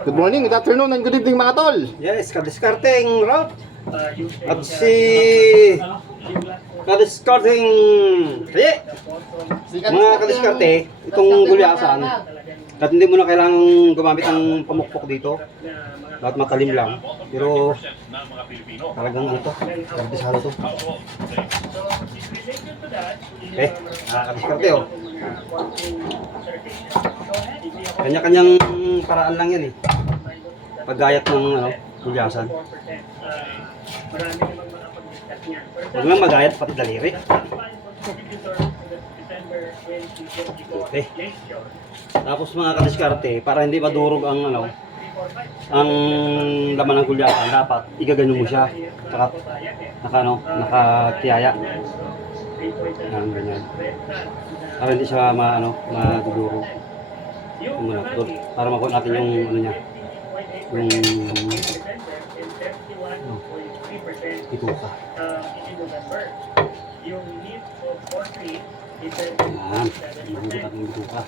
Good morning, good afternoon, and good evening mga tol. Yes, kadiskarteng route. At si kadiskarteng Ye! Mga kadiskarte, itong gulyasan, at hindi mo na kailangang gumamit ng pamukpok dito. Lahat matalim lang. Pero talagang ano to, kardisado to. Eh, nakakadiskarte oh. Kanya-kanyang paraan lang yan eh. Paggayat ng ano, gulyasan. Huwag lang magayat pati daliri. Eh. Tapos mga kadiskarte, para hindi madurog ang ano, ang laman ng gulyasan, dapat igagano mo siya. Saka, naka, ano, nakatiyaya. Yan, ganyan. Para hindi siya ma, ano, madudurog. Yung muna, doon, para makuha natin yung ano niya. Yung ano, ituka. Yan, mahugot natin yung ituka.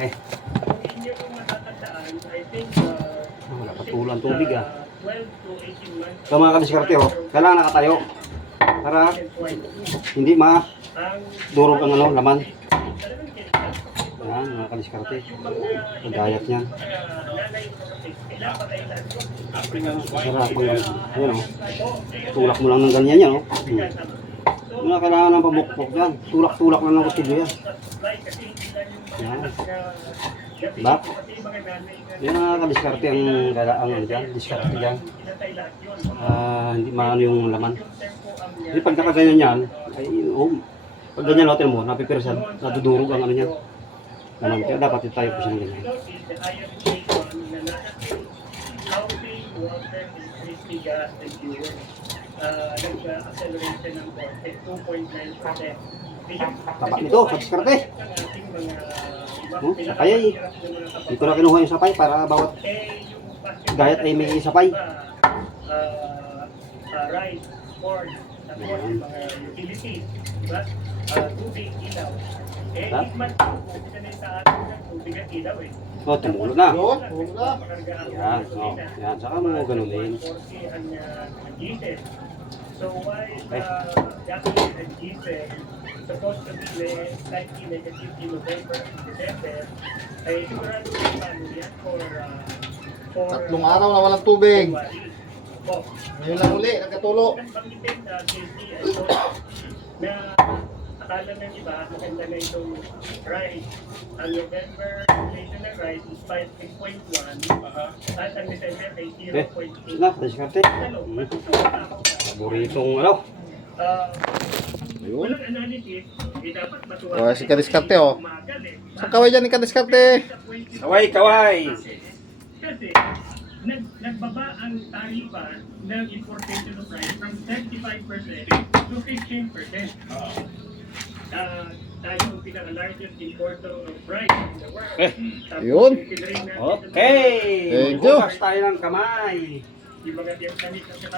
Eh, oh, wala pa tulang tubig ah. So mga kadiskarte oh, kailangan nakatayo. Para hindi ma durog ang ano, laman. Yan, mga kadiskarte. Pagayat niyan. Sarap yan. Ayan oh. Tulak mo lang ng ganyan yan oh. Hmm. Wala kailangan ng pabukpok yan. Tulak-tulak lang ng kutsilyo yan. Yan. Bak. Yan ang kadiskarte ang kailangan ang ano dyan. Diskarte dyan. Ah, hindi maano yung laman. Hindi pag nakaganyan yan, ay oh, pag ganyan hotel mo, napipirsan, nadudurog ang ano niyan. Ganun. Kaya dapat tayo po siyang ganyan. Taba nito, kadiskarte. Oh, sapay ay. Dito na kinuha yung sapay para bawat gayat ay may sapay. rice, corn, tapos mga utilities, tubig, ilaw. Eh, Ha? ikman po, kasi na sa atin ng tubig. Oh, tumulo na. Yun, huwag na. Yan, oh, yan. Saka mo ganunin. 40 ang uh, diesel. So Okay. uh, gasoline and diesel supposed to be slightly negative in November and December, ay sigurado may paano yan for uh, for Tatlong araw na walang tubig. February. Oh, Ngayon lang uli, nagkatulo. na na akala ng iba maganda na itong rise. Ang November inflation ng rise is 5.1 at ang December ay Eh, 0.8. na, sa Paboritong ano. Ah, Ayun. walang analysis, eh dapat matuwa. Oh, si Kadiskarte, oh. Eh. Sa kaway dyan ni Kadiskarte. Kaway, kaway. Kasi, nag, nagbaba ang tarifa ng importation of rice from 35% to 15%. Ah, tayo ang pinaka-largest importer of rice in the world. Eh, Tapos, yun. Okay. Thank you. Bukas tayo ng kamay. Yung mga at saka